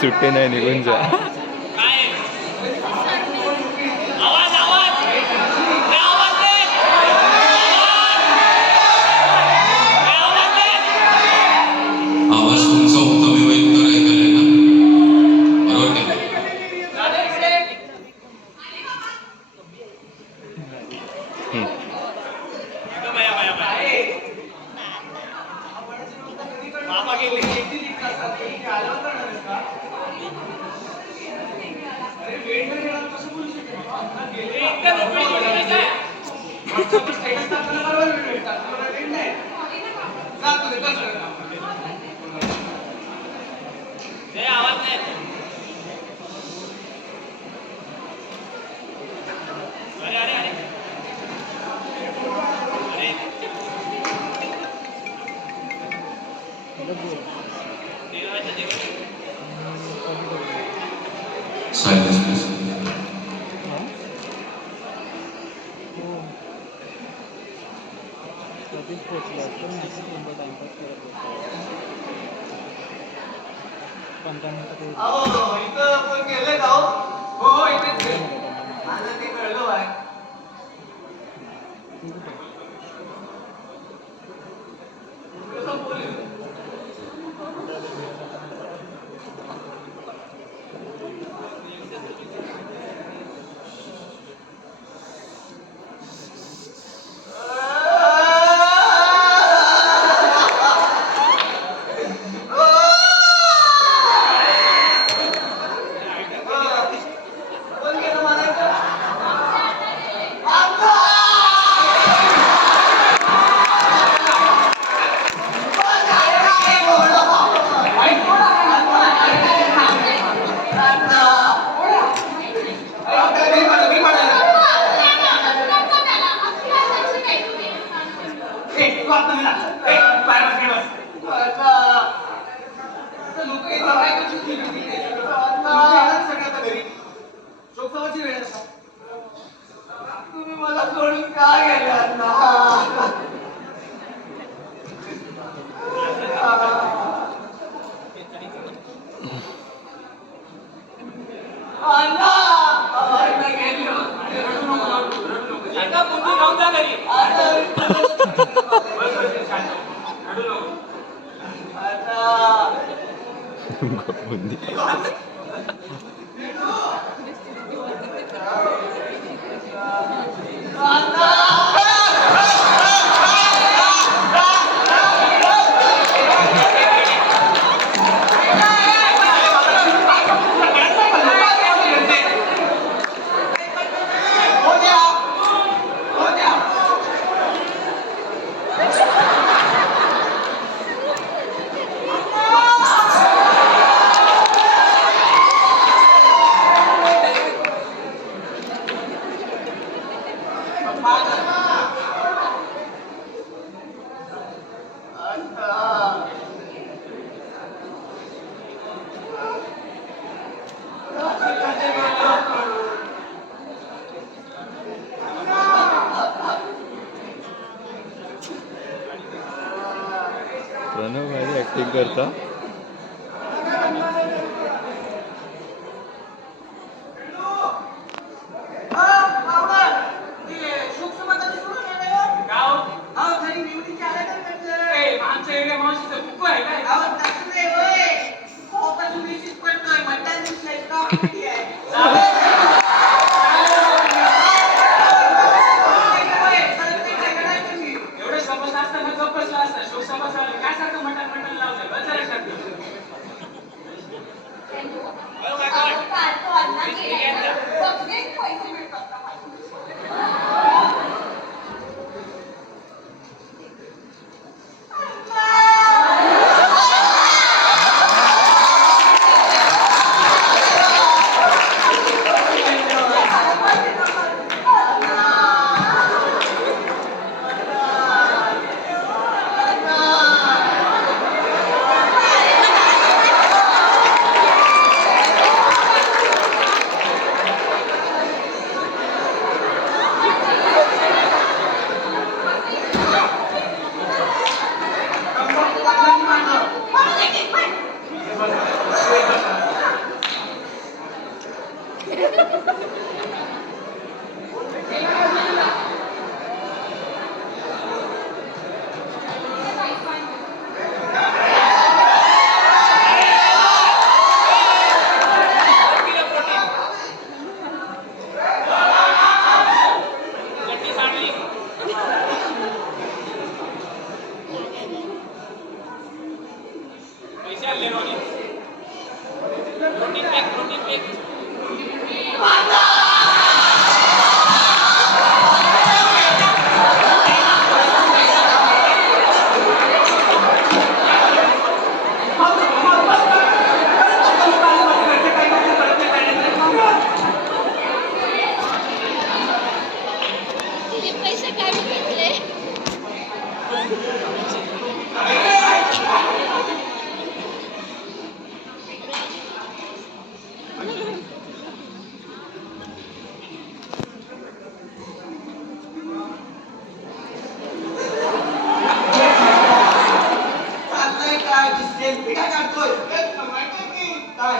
सुट्टे नाही निघून जा. आवाज तुमचा होता मी उत्तर ऐकलंय ना बरोबर केलं. Silence, please. तुम्ही मला सोडून का गेलात ना? प्रणव भारी ऍक्टिंग करता. चाललंय काय सेल्फी काय काढतोय माहिती की काय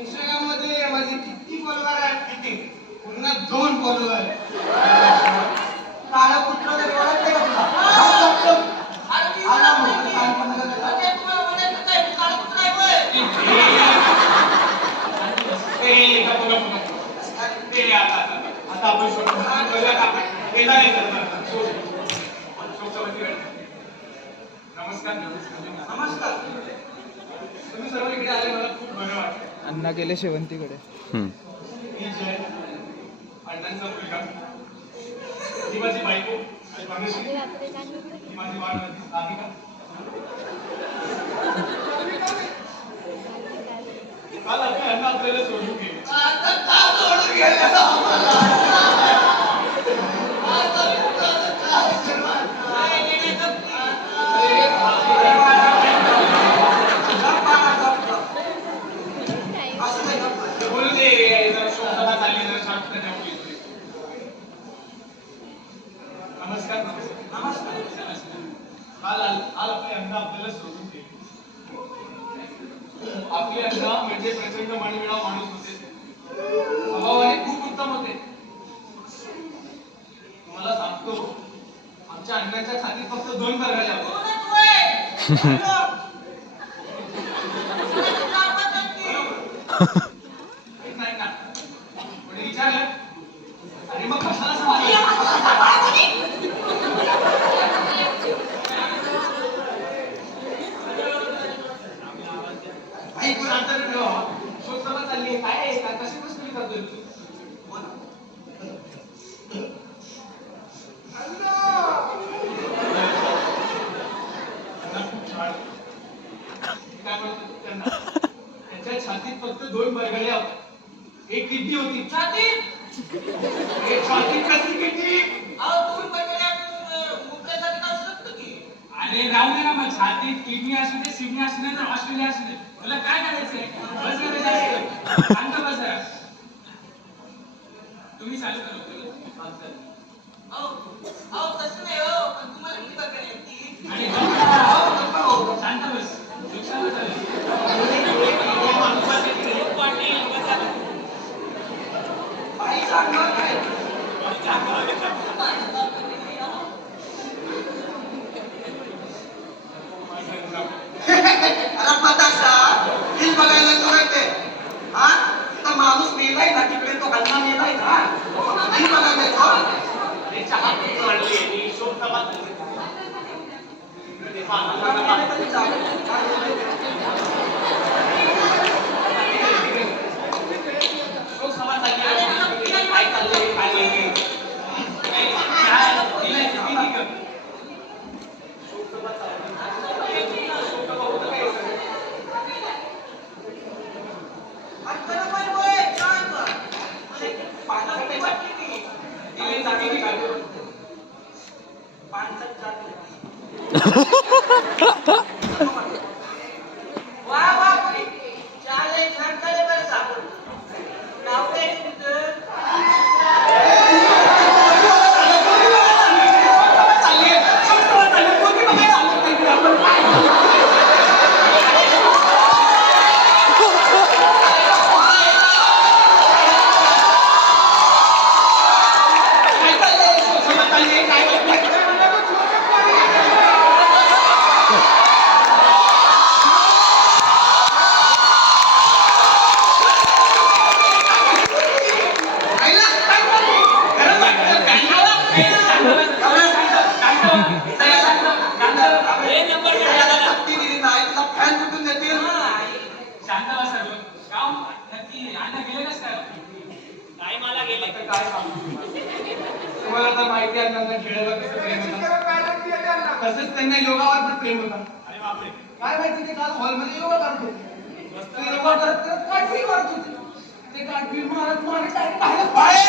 इंस्टाग्राम मध्ये माझे किती फॉलोअर आहेत किती पुन्हा 2 फॉलोअर आहेत काळा कुठलं तरी ओळखते का तुला आला मोठं सांग आता आपण नमस्कार नमस्कार तुम्ही सर्व इकडे आले मला खूप बरं वाटतं. अण्णा गेले शेवंतीकडे. मी जय अण्णांचा मुलगा ही माझी बायको आणि मानुषी ही माझी वाढ राधिका काल आपले अण्णा आपल्याला सोडून गेले आता का सोडून गेलं आम्हाला असं नाही का बोलू दे जरा शोधसभा चालली जरा शांत त्याच्यामुळे नमस्कार नमस्कार काल आपले अण्णा आपल्याला सोडून गेले आपले अण्णा म्हणजे प्रचंड मनमिळाव माणूस होते स्वभावाने खूप उत्तम होते तुम्हाला सांगतो आमच्या अण्णांच्या छातीत फक्त 2 बरगड्या होत्या नाही ना कोणी विचारलं आणि मग कशाला ऐकून अंतर ठेवा शोधसभा चालली आहे काय आहे का कशी मस्करी करतोय तू काय म्हणतो त्यांना त्यांच्या छातीत फक्त 2 बरगड्या होत्या एक किडनी होती छातीत एक छातीत कशी किडनी अरे राहू दे ना मग छातीत किडनी असू दे सिडनी असू दे तर ऑस्ट्रेलिया असू दे तुला काय करायचंय बस मध्ये जायचं शांत बस जरा तुम्ही चालू करा आणि शांत बस काही सांगणार नाही अरे पताशा हिल बघायला तो येते हा तर माणूस मेलाय ना तिकडे तो अण्णा मेलाय ना हिल बघायला येतो चहा आणली शोधसभा शोधसभा चालली काय चाललंय काय नाही वा वा कोणी चाले छान चाले बरं सापड नाव काय तुझं तुम्हाला तर माहिती आहे त्यांना खेळायला कसं प्रेम होतं तसंच त्यांना योगावर पण प्रेम होता अरे बापरे काय माहिती ते काल हॉलमध्ये योगा करत होते ते योगा करत करत काठी मारत होते ते काठी मारत मारत डायरेक्ट बाहेर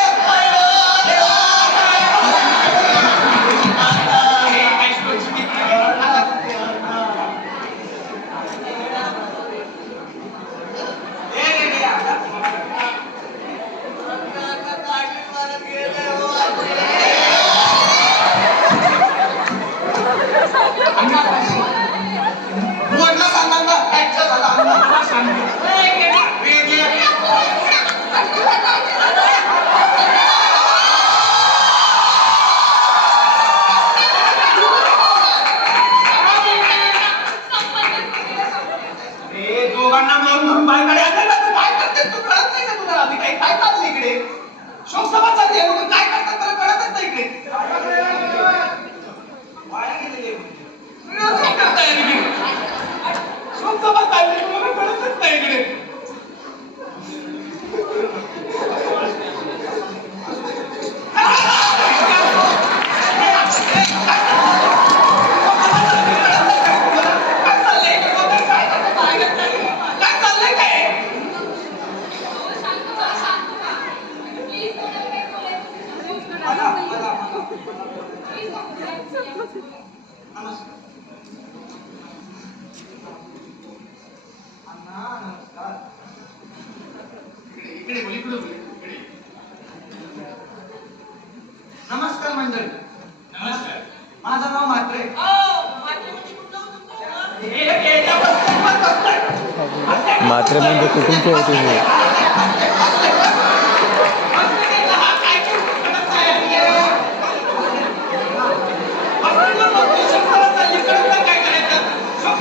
नमस्कार अण्णा, नमस्कार. इकडे बोल, इकडे बोल, इकडे. नमस्कार मंडळी. नमस्कार. माझं नाव म्हात्रे. हे याच्या बसतोय. मात्र म्हणजे कुठूनचे आहे तुम्ही?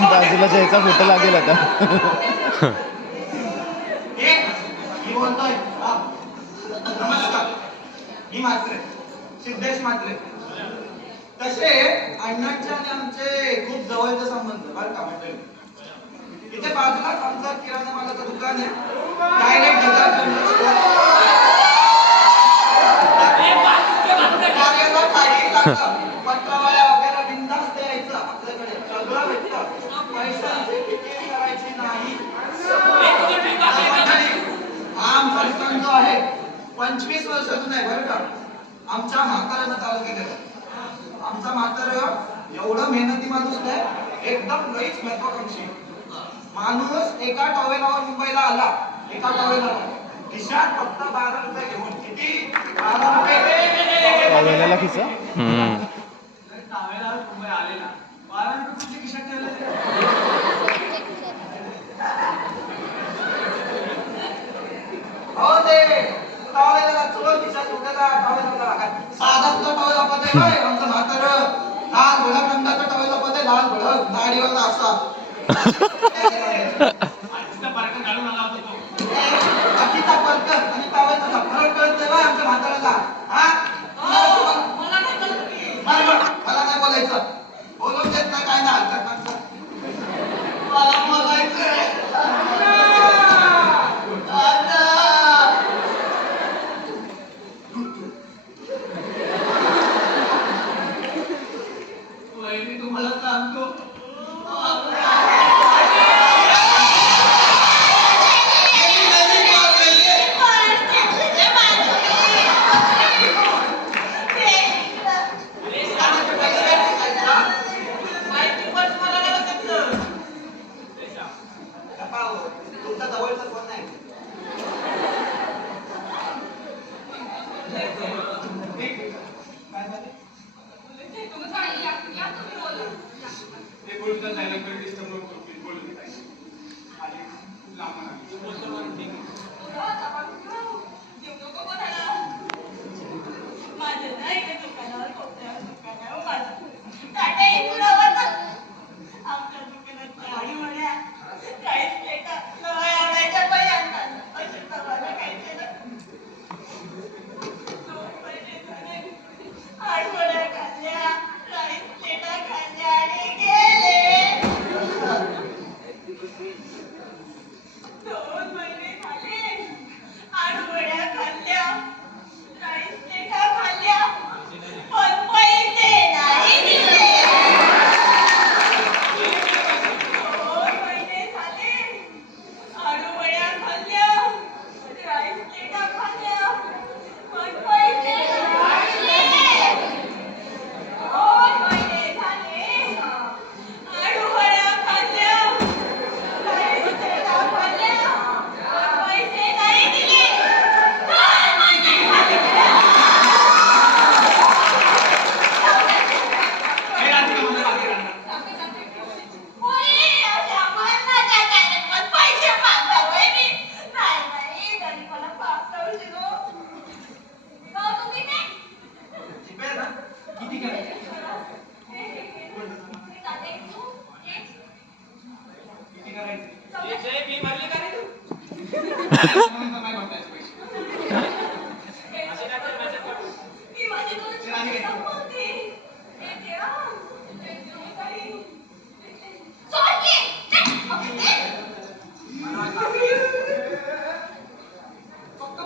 बाजूला जायचा फोटो लागेल आता. मी बोलतोय. हा. नमस्कार. मी म्हात्रे, सिद्धेश म्हात्रे. तसे अण्णांचे आणि आमचे खूप जवळचे संबंध बरं का मंडळी. इथे बाजूलाच आमचं किराणा मालाचं दुकान आहे. Direct detergent store. कार्याला काही लागतं. पत्रावळ्या वगैरे बिनधास्त द्यायचं आपल्याकडे. सगळं भेटतं. पैशाची फिकीर करायची नाही. हा आमचा दुकान जो आहे 25 वर्षातून आहे बरं का. आमच्या म्हाताऱ्यानं चालू केलेलं. आमचा म्हातारं एवढं मेहनती माणूस आहे, एकदम लईच महत्वाकांक्षी माणूस. एका टॉवेलावर मुंबईला आला. एका टॉवेलावर खिशात फक्त 12 रुपये घेऊन. किती? 12 रुपये. वेळेला किस्सा टावेला मुंबई आलेला 12 रुपये तुमच्या खिशात ठेवले. हो ते टॉवेलला चोर खिशात ठेवलेला टॉवेलला साधा सुद्धा टॉवेल वापरते काय आमचं म्हातारं. लाल भडक रंगाचा टॉवेल वापरते. लाल भडक दाढीवाला असा. आधीचा फरक घालून आला होता तो. बाकीचा फरक आणि टॉवेलचा फरक कळतोय बा आमच्या म्हाताऱ्याला. हा मला नाही बोलायचं. बोलून देत नाही काय नाही हलकट माणसं. मला बोलायचंय. वहिनी तुम्हाला सांगतो. तुमचा जवळचा कोण नाही. ते बोलू तर जायला काही डिस्टर्ब नको करू. बोलू दे काही. आली खूप लांबून आली. बोलतो म्हणून ठीक आहे.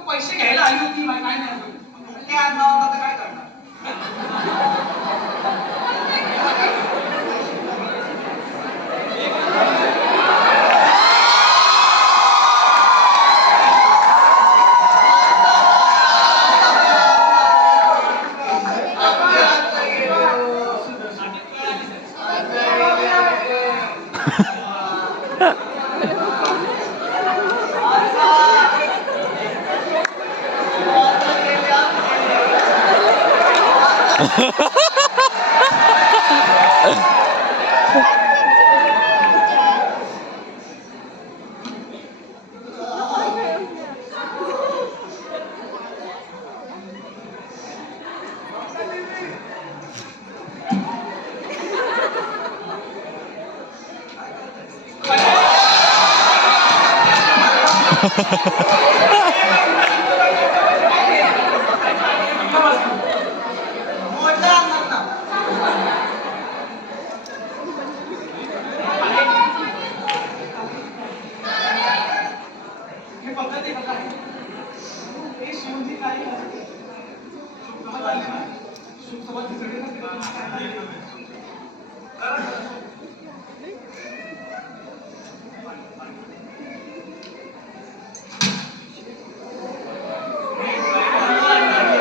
पैसे घ्यायला आली होती काय नाही. ते आज नाव तर काय करणार. मोठा अंगण ना. हे बघा ते बघा. हे शिवजी काही शुभसभा झाली ना, शुभसभा तिकडे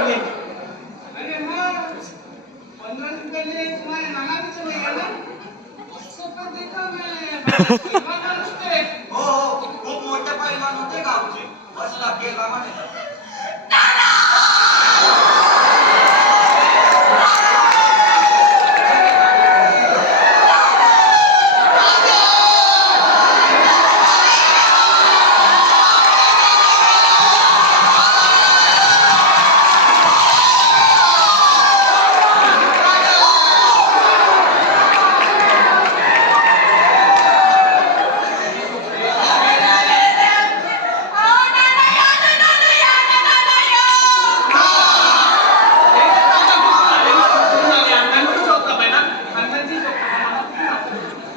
अरे हा 15 दिन पहले तुम्हारे नाना भी चले गए ना, उसको तो देखा मैं हो हो खूप मोठे पैलवान होते गावचे. बसला गेला म्हणे.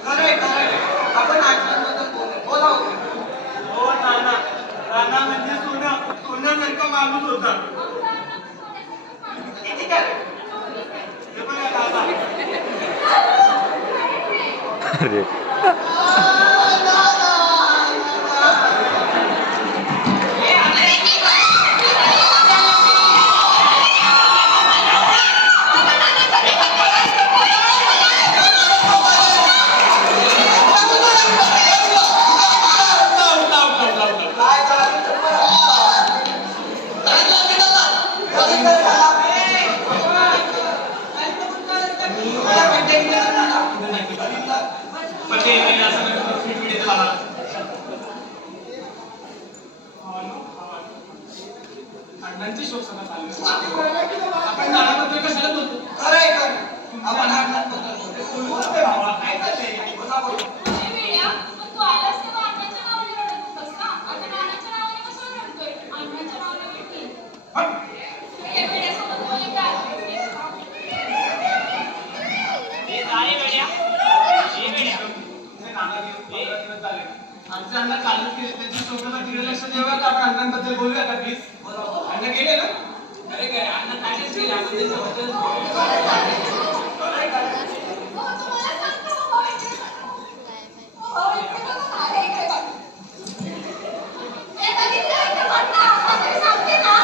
खरंय खरंय. आपण आठवणबद्दल बोलू. बोला हो. हो नाना, नाना म्हणजे सोन्यासारखा माणूस होता. किती काय? हे बघा नाना, अरे काय झालं तर बरं. कधी काय झालं? मला भेटायला गेलं ना. पण ते काही असं नाही, स्वीट मीठ येतं मला. अण्णांची शोकसभा चालू आहे. आपण नानाबद्दल कशाला बोलतो? खरंय खरं. आपण आठवणबद्दल बोलू. बोलतोय भावा, काय चाललंय? बोला बोला. अरे वेड्या, पण तू आलास तेव्हा अण्णाच्या नावाने रडत होतास ना? आता नानाच्या नावाने कशाला रडतोय? अण्णाच्या नावाने भेटली. हट. या वेड्यासोबत बोलले काय? हे नाना दिवस 15 दिवस झाले. आमचे अण्णा कालच गेले. त्यांची शोकसभा तिकडे लक्ष देऊया का? आपण अण्णांबद्दल बोलूया का प्लीज? अण्णा गेले ना? अरे काय अण्णा कालच गेले. आपण त्याच्याबद्दल खरंय खरं. हो, तू मला सांग ना, हो, इकडे बघ. हो, इकडे बघ ना. अरे, इकडे बघ. हे बघितलं, इकडे बघ ना. काहीतरी सांगते ना.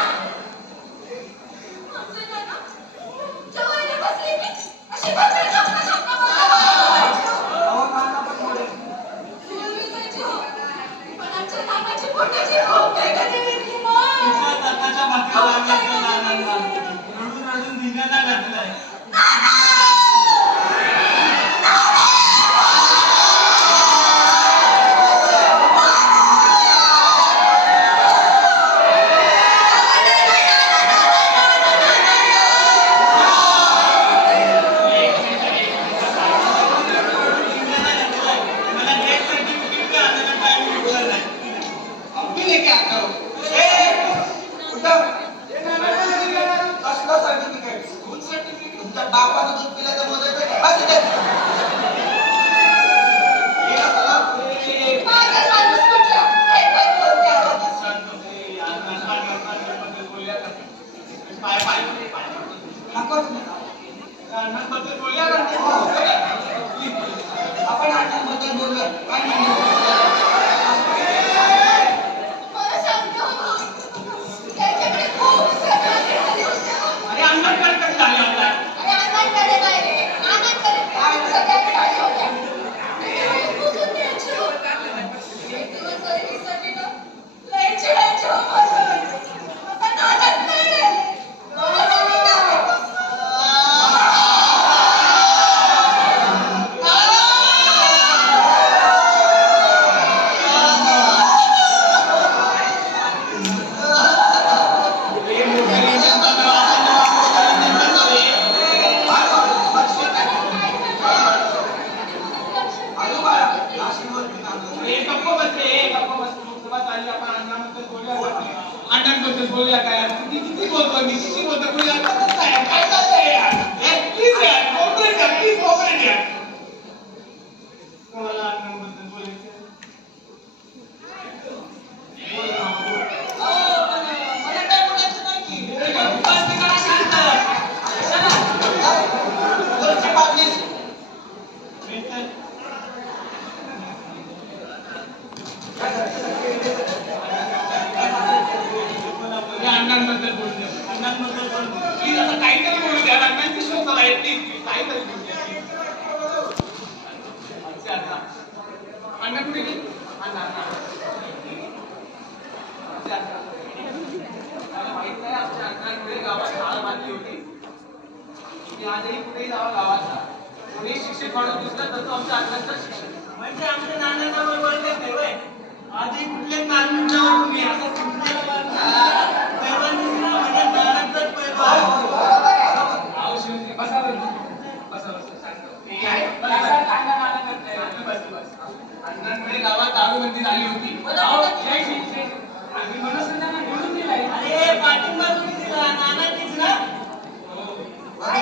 आमचं नाना, जेवायला बसली मी. अशी बसली, झोपता झोपता बोलतो. अहो नाना पण बोले. पण आमच्या नानाची पोटाची भूक काय कधी मिटली मग? तुझ्या दाताच्या भाकरी लागल्या नानांना. रडून रडून धिंगाणा घातलाय. नाना! अंडांबद्दल बोलूया काय यार? किती बोलतोय मी, किती बोलतोय? कोणी ऐकतच नाही यार. काय चाललंय यार? प्लीज यार, कॉपरेट यार, प्लीज कॉपरेट यार. कोणाला अंडांबद्दल बोलायचं? बोल ना, बोल. मला काय बोलायचं नाही की. बस ते करा शांत. चला. वरची पाडलीस. मिस्टर. या अण्णांबद्दल बोलूया. अण्णांबद्दल बोलू. प्लीज आता काहीतरी बोलू द्या. अण्णांची शो चला आहे. प्लीज प्लीज काहीतरी बोलू द्या. अच्छा, अच्छा. अण्णा कुठे गेले? अण्णा अण्णा. अच्छा, अच्छा. मला माहित नाही आमच्या अण्णांमुळे गावात शाळा बांधली होती. की आजही कुठेही जावा गावाचा. कोणी शिक्षक म्हणून दिसलं तर तो आमच्या अण्णांचा शिक्षक. म्हणजे आमच्या नानांना बोलवलं नाही होय. आधी कुठल्या कानूनच्यावर तुम्ही असं तुमच्या पैलवान दिसला म्हणजे नानांचाच पैलवान. आहो शिवजी, बसा बरं. बसा बसा शांत. ते आहे. बसा, अण्णा नाना करताय. बस बस. अण्णांमुळे गावात दारूबंदी झाली होती. अहो, जय श्री जय श्री. आम्ही म्हणूनच त्यांना निवडून दिलाय. अरे पाठिंबा कोणी दिला? नानांनीच ना?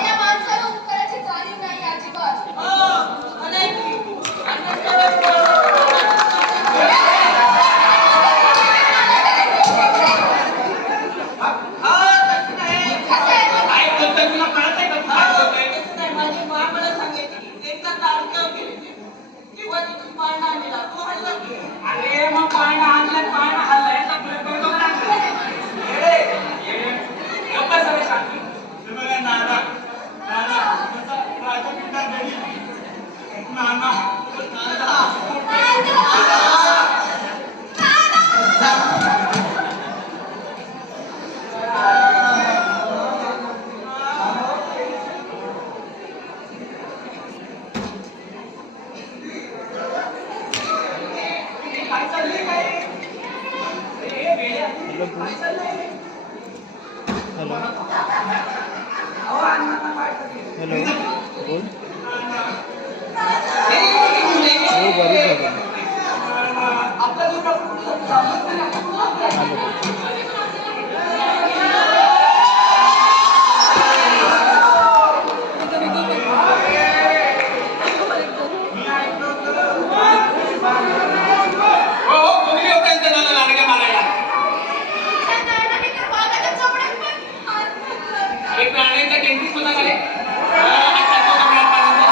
या माणसाला उत्तराची जाणीव नाही अजिबात. हो, म्हणे की अण्णांच्या वेळेस तसं नाही. काय बोलतोय तुला कळत आहे का? काय बोलतोय? तसं नाही. माझी मा मला सांगायची की ते एकदा तालुक्यावर गेले होते. तेव्हा तिथून पाळणा आणलेला. तो हल्ला की. अरे मग पाळणा आणलाय, पाळणा हल्लाय. याचा प्रयोग बघा ना. येडे. गप्प सगळे शांत. हे बघा नाना. नाना. तुमचा राजा पिंडा घरी. नाना. काय चाललंय काय? ए, वेड्या. हॅलो काय चाललंय? हॅलो अहो, अण्णांना काय चाललंय? हॅलो बोल ए, हो बरीच झालं आपला जो डॉक्टर आलो हो हो कोणी येऊ त्यांच्या नाना लाडक्या मारायला. त्या नानाने तर वाघाच्या चमड्यात पण हात घातला. अरे प्राण्यांचा डेंटिस्ट होता का रे? आता तो कमळा प्राण्यांचा.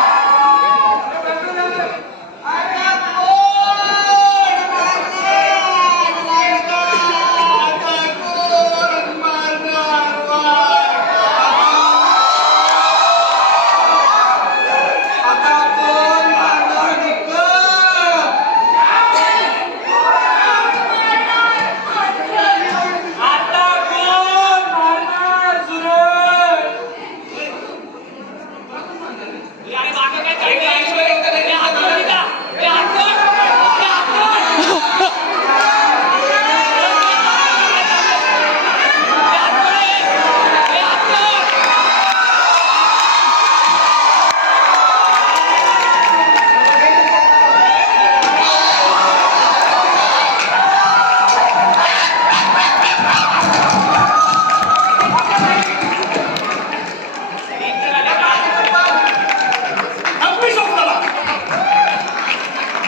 अरे मागं काय चाललंय?